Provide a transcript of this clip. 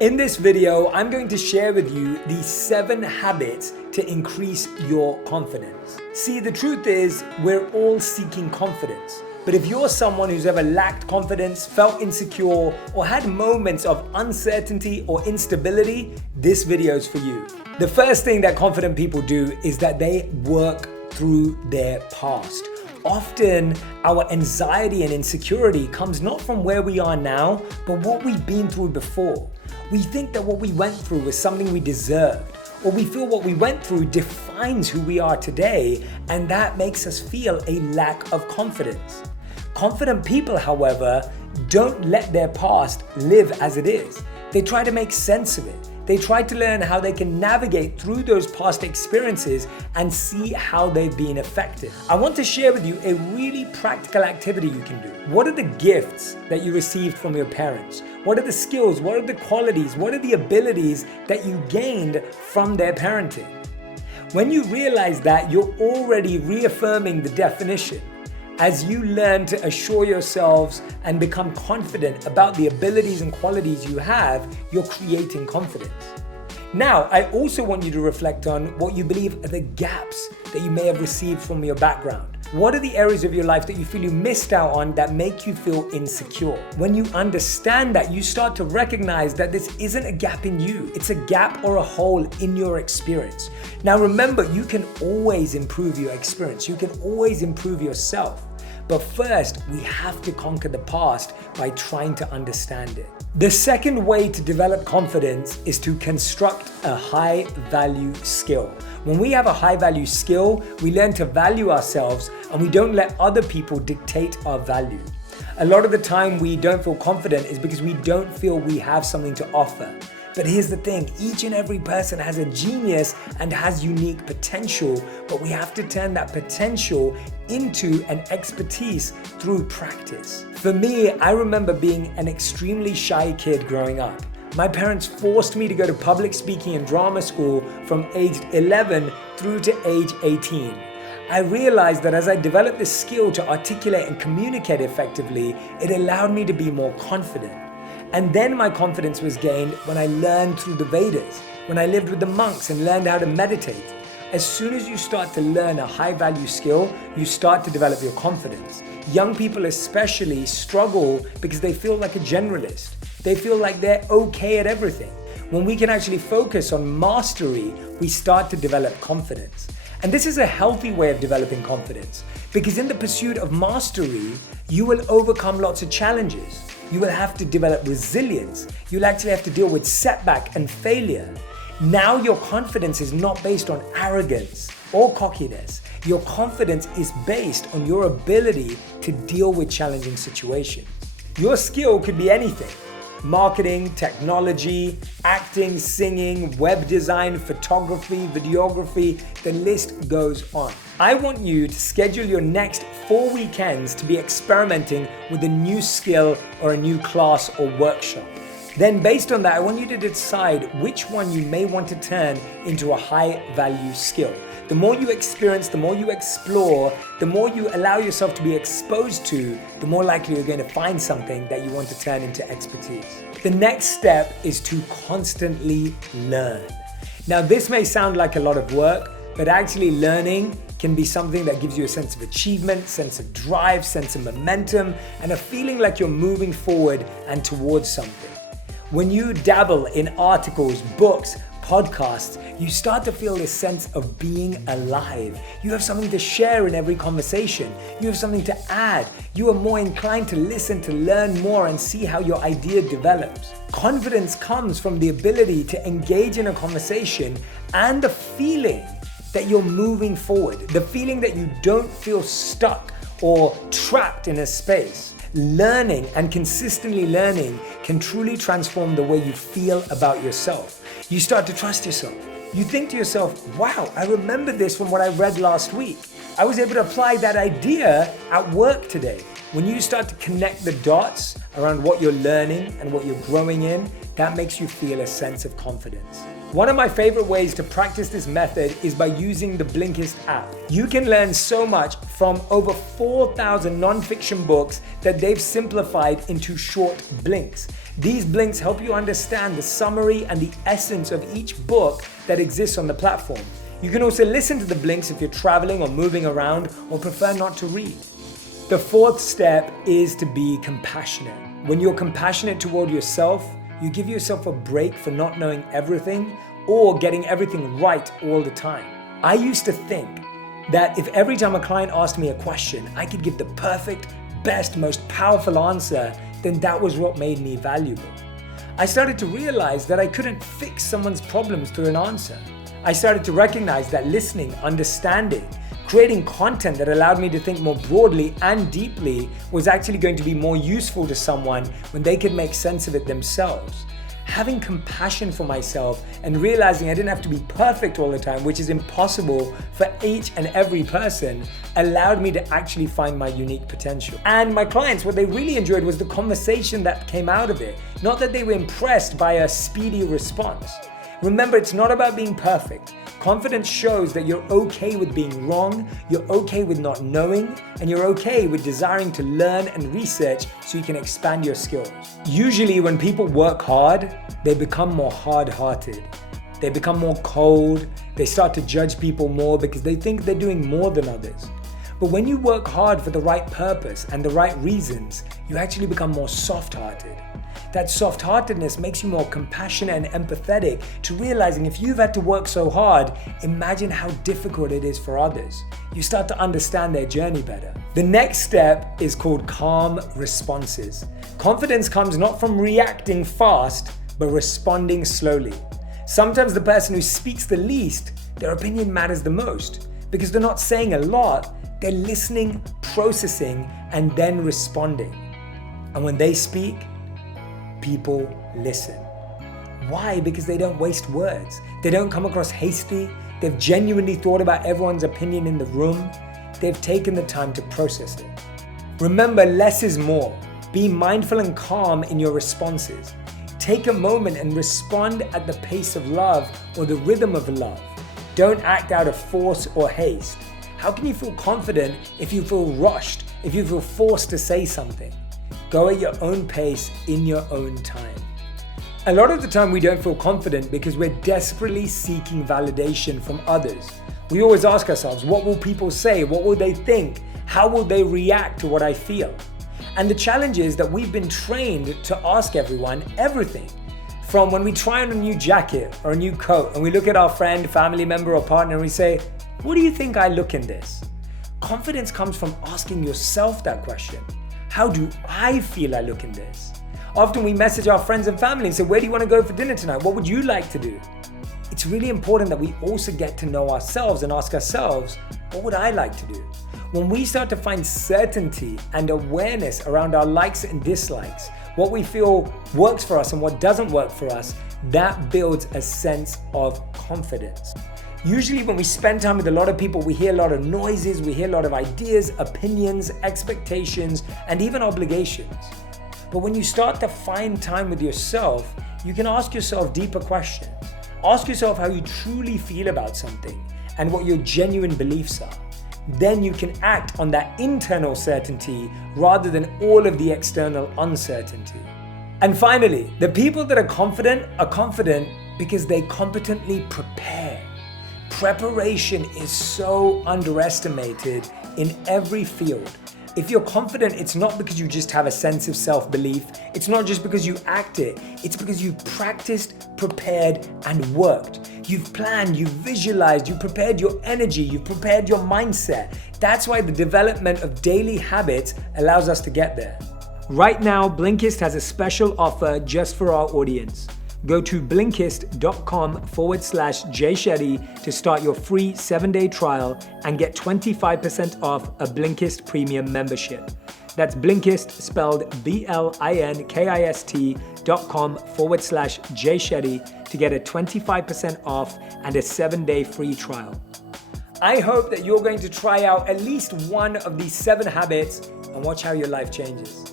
In this video, I'm going to share with you the 7 habits to increase your confidence. See, the truth is, we're all seeking confidence. But if you're someone who's ever lacked confidence, felt insecure, or had moments of uncertainty or instability, this video is for you. The first thing that confident people do is that they work through their past. Often, our anxiety and insecurity comes not from where we are now, but what we've been through before. We think that what we went through was something we deserved, or we feel what we went through defines who we are today, and that makes us feel a lack of confidence. Confident people, however, don't let their past live as it is. They try to make sense of it. They try to learn how they can navigate through those past experiences and see how they've been effective. I want to share with you a really practical activity you can do. What are the gifts that you received from your parents? What are the skills? What are the qualities? What are the abilities that you gained from their parenting? When you realize that, you're already reaffirming the definition. As you learn to assure yourselves and become confident about the abilities and qualities you have, you're creating confidence. Now, I also want you to reflect on what you believe are the gaps that you may have received from your background. What are the areas of your life that you feel you missed out on that make you feel insecure? When you understand that, you start to recognize that this isn't a gap in you. It's a gap or a hole in your experience. Now remember, you can always improve your experience. You can always improve yourself. But first, we have to conquer the past by trying to understand it. The second way to develop confidence is to construct a high-value skill. When we have a high-value skill, we learn to value ourselves and we don't let other people dictate our value. A lot of the time we don't feel confident is because we don't feel we have something to offer. But here's the thing, each and every person has a genius and has unique potential, but we have to turn that potential into an expertise through practice. For me, I remember being an extremely shy kid growing up. My parents forced me to go to public speaking and drama school from age 11 through to age 18. I realized that as I developed this skill to articulate and communicate effectively, it allowed me to be more confident. And then my confidence was gained when I learned through the Vedas, when I lived with the monks and learned how to meditate. As soon as you start to learn a high-value skill, you start to develop your confidence. Young people especially struggle because they feel like a generalist. They feel like they're okay at everything. When we can actually focus on mastery, we start to develop confidence. And this is a healthy way of developing confidence, because in the pursuit of mastery, you will overcome lots of challenges. You will have to develop resilience. You'll actually have to deal with setback and failure. Now your confidence is not based on arrogance or cockiness. Your confidence is based on your ability to deal with challenging situations. Your skill could be anything: marketing, technology, acting, singing, web design, photography, videography, the list goes on. I want you to schedule your next 4 weekends to be experimenting with a new skill or a new class or workshop. Then based on that, I want you to decide which one you may want to turn into a high-value skill. The more you experience, the more you explore, the more you allow yourself to be exposed to, the more likely you're going to find something that you want to turn into expertise. The next step is to constantly learn. Now, this may sound like a lot of work, but actually learning can be something that gives you a sense of achievement, sense of drive, sense of momentum, and a feeling like you're moving forward and towards something. When you dabble in articles, books, podcasts, you start to feel this sense of being alive. You have something to share in every conversation. You have something to add. You are more inclined to listen, to learn more, and see how your idea develops. Confidence comes from the ability to engage in a conversation and the feeling that you're moving forward, the feeling that you don't feel stuck or trapped in a space. Learning and consistently learning can truly transform the way you feel about yourself. You start to trust yourself. You think to yourself, wow, I remember this from what I read last week. I was able to apply that idea at work today. When you start to connect the dots around what you're learning and what you're growing in, that makes you feel a sense of confidence. One of my favorite ways to practice this method is by using the Blinkist app. You can learn so much from over 4,000 non-fiction books that they've simplified into short blinks. These blinks help you understand the summary and the essence of each book that exists on the platform. You can also listen to the blinks if you're traveling or moving around or prefer not to read. The fourth step is to be compassionate. When you're compassionate toward yourself, you give yourself a break for not knowing everything or getting everything right all the time. I used to think that if every time a client asked me a question, I could give the perfect, best, most powerful answer, then that was what made me valuable. I started to realize that I couldn't fix someone's problems through an answer. I started to recognize that listening, understanding, creating content that allowed me to think more broadly and deeply was actually going to be more useful to someone when they could make sense of it themselves. Having compassion for myself and realizing I didn't have to be perfect all the time, which is impossible for each and every person, allowed me to actually find my unique potential. And my clients, what they really enjoyed was the conversation that came out of it, not that they were impressed by a speedy response. Remember, it's not about being perfect. Confidence shows that you're okay with being wrong, you're okay with not knowing, and you're okay with desiring to learn and research so you can expand your skills. Usually when people work hard, they become more hard-hearted. They become more cold, they start to judge people more because they think they're doing more than others. But when you work hard for the right purpose and the right reasons, you actually become more soft-hearted. That soft-heartedness makes you more compassionate and empathetic to realizing if you've had to work so hard, imagine how difficult it is for others. You start to understand their journey better. The next step is called calm responses. Confidence comes not from reacting fast, but responding slowly. Sometimes the person who speaks the least, their opinion matters the most because they're not saying a lot, they're listening, processing, and then responding. And when they speak, people listen. Why? Because they don't waste words. They don't come across hasty. They've genuinely thought about everyone's opinion in the room. They've taken the time to process it. Remember, less is more. Be mindful and calm in your responses. Take a moment and respond at the pace of love or the rhythm of love. Don't act out of force or haste. How can you feel confident if you feel rushed, if you feel forced to say something? Go at your own pace in your own time. A lot of the time we don't feel confident because we're desperately seeking validation from others. We always ask ourselves, what will people say? What will they think? How will they react to what I feel? And the challenge is that we've been trained to ask everyone everything. From when we try on a new jacket or a new coat and we look at our friend, family member or partner and we say, what do you think I look in this? Confidence comes from asking yourself that question. How do I feel I look in this? Often we message our friends and family and say, where do you want to go for dinner tonight? What would you like to do? It's really important that we also get to know ourselves and ask ourselves, what would I like to do? When we start to find certainty and awareness around our likes and dislikes, what we feel works for us and what doesn't work for us, that builds a sense of confidence. Usually when we spend time with a lot of people, we hear a lot of noises, we hear a lot of ideas, opinions, expectations, and even obligations. But when you start to find time with yourself, you can ask yourself deeper questions. Ask yourself how you truly feel about something and what your genuine beliefs are. Then you can act on that internal certainty rather than all of the external uncertainty. And finally, the people that are confident because they competently prepare. Preparation is so underestimated in every field. If you're confident, it's not because you just have a sense of self-belief. It's not just because you act it. It's because you've practiced, prepared, and worked. You've planned, you've visualized, you've prepared your energy, you've prepared your mindset. That's why the development of daily habits allows us to get there. Right now, Blinkist has a special offer just for our audience. Go to Blinkist.com/JShetty to start your free 7-day trial and get 25% off a Blinkist premium membership. That's Blinkist, spelled Blinkist.com/JShetty to get a 25% off and a 7-day free trial. I hope that you're going to try out at least one of these 7 habits and watch how your life changes.